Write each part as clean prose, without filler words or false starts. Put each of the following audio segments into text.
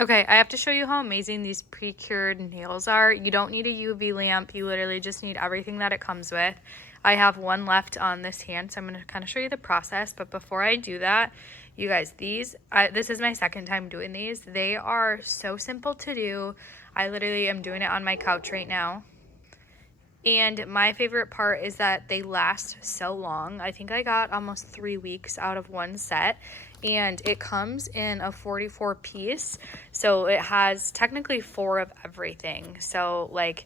Okay, I have to show you how amazing these pre-cured nails are. You don't need a UV lamp. You literally just need everything that it comes with. I have one left on this hand, so I'm going to kind of show you the process. But before I do that, you guys, this is my second time doing these. They are so simple to do. I literally am doing it on my couch right now. And my favorite part is that they last so long. I think I got almost 3 weeks out of one set, and it comes in a 44 piece. So it has technically 4 of everything. So like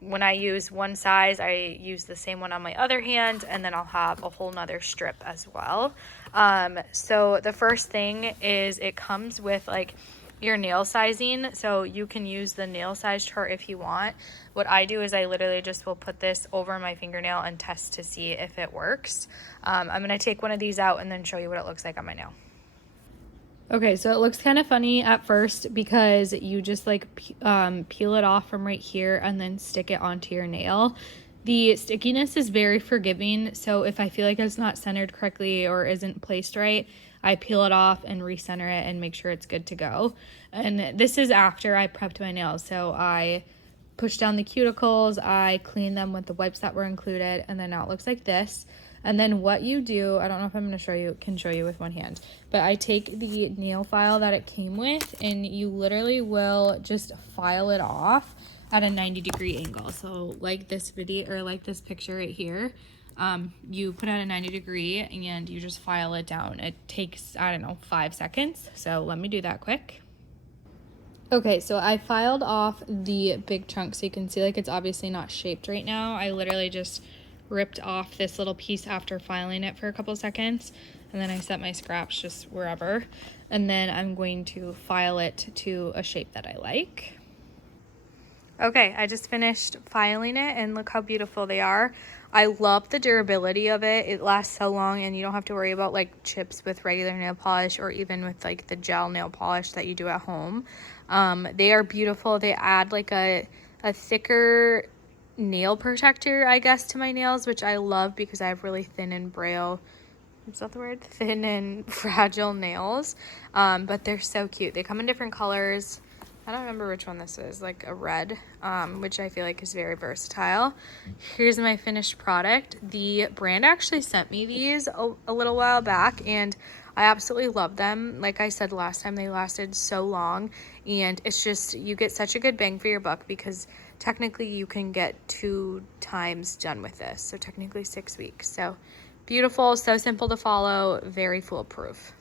when I use one size, I use the same one on my other hand, and then I'll have a whole nother strip as well. So the first thing is it comes with like your nail sizing, so you can use the nail size chart if you want. What I do is I literally just will put this over my fingernail and test to see if it works. I'm going to take one of these out and then show you what it looks like on my nail. Okay, so it looks kind of funny at first because you just like peel it off from right here and then stick it onto your nail. The stickiness is very forgiving, so if I feel like it's not centered correctly or isn't placed right, I peel it off and recenter it and make sure it's good to go. And this is after I prepped my nails, so I pushed down the cuticles, I cleaned them with the wipes that were included, and then now it looks like this. And then what you do, I don't know if I'm going to can show you with one hand, but I take the nail file that it came with and you literally will just file it off at a 90-degree angle. So like this video or like this picture right here, you put at a 90-degree and you just file it down. It takes, I don't know, 5 seconds. So let me do that quick. Okay, so I filed off the big chunk so you can see like it's obviously not shaped right now. I literally just ripped off this little piece after filing it for a couple seconds, and then I set my scraps just wherever, and then I'm going to file it to a shape that I like. Okay, I just finished filing it and look how beautiful they are. I love the durability of it. It lasts so long and you don't have to worry about like chips with regular nail polish or even with like the gel nail polish that you do at home. They are beautiful. They add like a thicker nail protector, I guess, to my nails, which I love because I have really thin and braille, is that the word? Thin and fragile nails. But they're so cute. They come in different colors. I don't remember which one this is, like a red, which I feel like is very versatile. Here's my finished product. The brand actually sent me these a little while back, and I absolutely love them. Like I said last time, they lasted so long, and it's just, you get such a good bang for your buck because technically you can get 2 times done with this. So technically 6 weeks. So beautiful, so simple to follow, very foolproof.